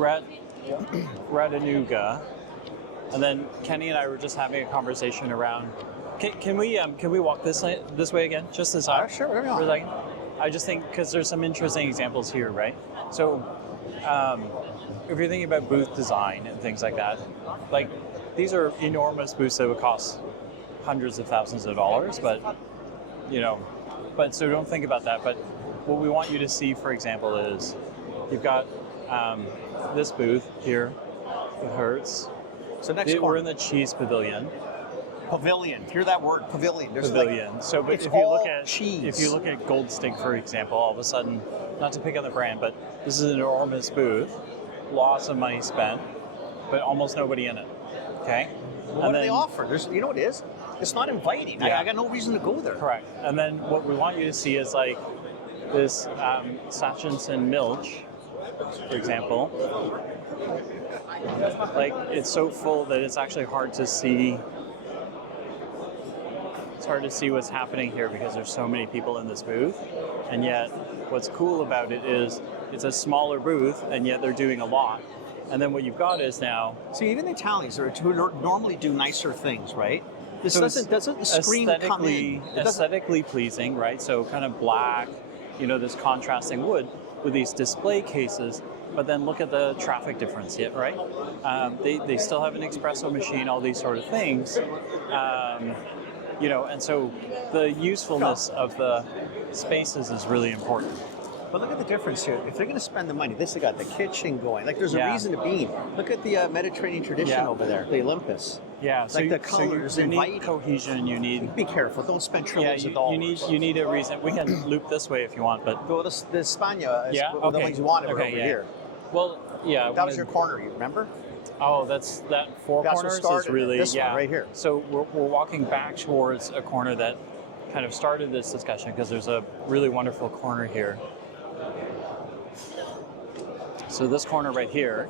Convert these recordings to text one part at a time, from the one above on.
we're at Chattanooga, and then Kenny and I were just having a conversation around. Can we walk this way again? Just this side? Sure, whatever you For a want. second. I just think because there's some interesting examples here, right? So, if you're thinking about booth design and things like that, like these are enormous booths that would cost hundreds of thousands of dollars, but so don't think about that. But what we want you to see, for example, is you've got this booth here with Hertz. So next We're corner. in the cheese pavilion. Pavilion. Hear that word, pavilion. There's Pavilion. Like, So, but it's if you look all at cheese. if you look at Gold Stick, for example, all of a sudden, not to pick on the brand, but this is an enormous booth, lots of money spent, but almost nobody in it. Okay. Well, what do they offer? You know what it is? It's not inviting. Yeah. I got no reason to go there. Correct. And then what we want you to see is like this Satchinson Milch, for example. Like it's so full that it's actually hard to see. It's hard to see what's happening here because there's so many people in this booth. And yet, what's cool about it is it's a smaller booth, and yet they're doing a lot. And then what you've got is now. See, even the Italians who normally do nicer things, right? This So doesn't screen come in. Aesthetically pleasing, right? So kind of black, this contrasting wood with these display cases. But then look at the traffic difference, right? They still have an espresso machine, all these sort of things. And so the usefulness of the spaces is really important. But look at the difference here. If they're going to spend the money, they got the kitchen going. Like there's a reason to be. Look at the Mediterranean tradition over there, the Olympus. Yeah, like the colors, you need cohesion. You need. Be careful. Don't spend trillions of dollars. You need a reason. We can loop this way if you want, but go to the España. The ones you wanted were over here. Well, yeah. That was your corner. You remember? Oh, that four corners is really this one right here. So we're walking back towards a corner that kind of started this discussion because there's a really wonderful corner here. So this corner right here,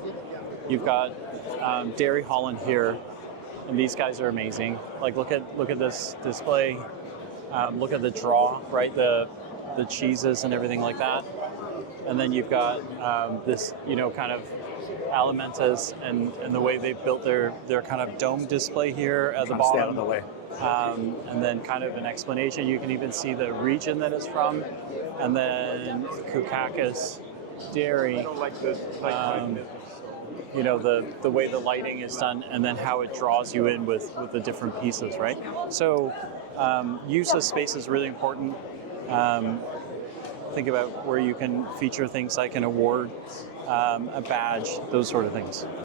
you've got Dairy Holland here, and these guys are amazing. Like look at this display. Look at the draw, right? The cheeses and everything like that. And then you've got this, kind of Alimentas and the way they built their kind of dome display here at the bottom. Stay out of the way. And then kind of an explanation. You can even see the region that it's from, and then Koukakis Dairy. I don't like this. The way the lighting is done, and then how it draws you in with the different pieces, right? So use of space is really important. Think about where you can feature things like an award, a badge, those sort of things.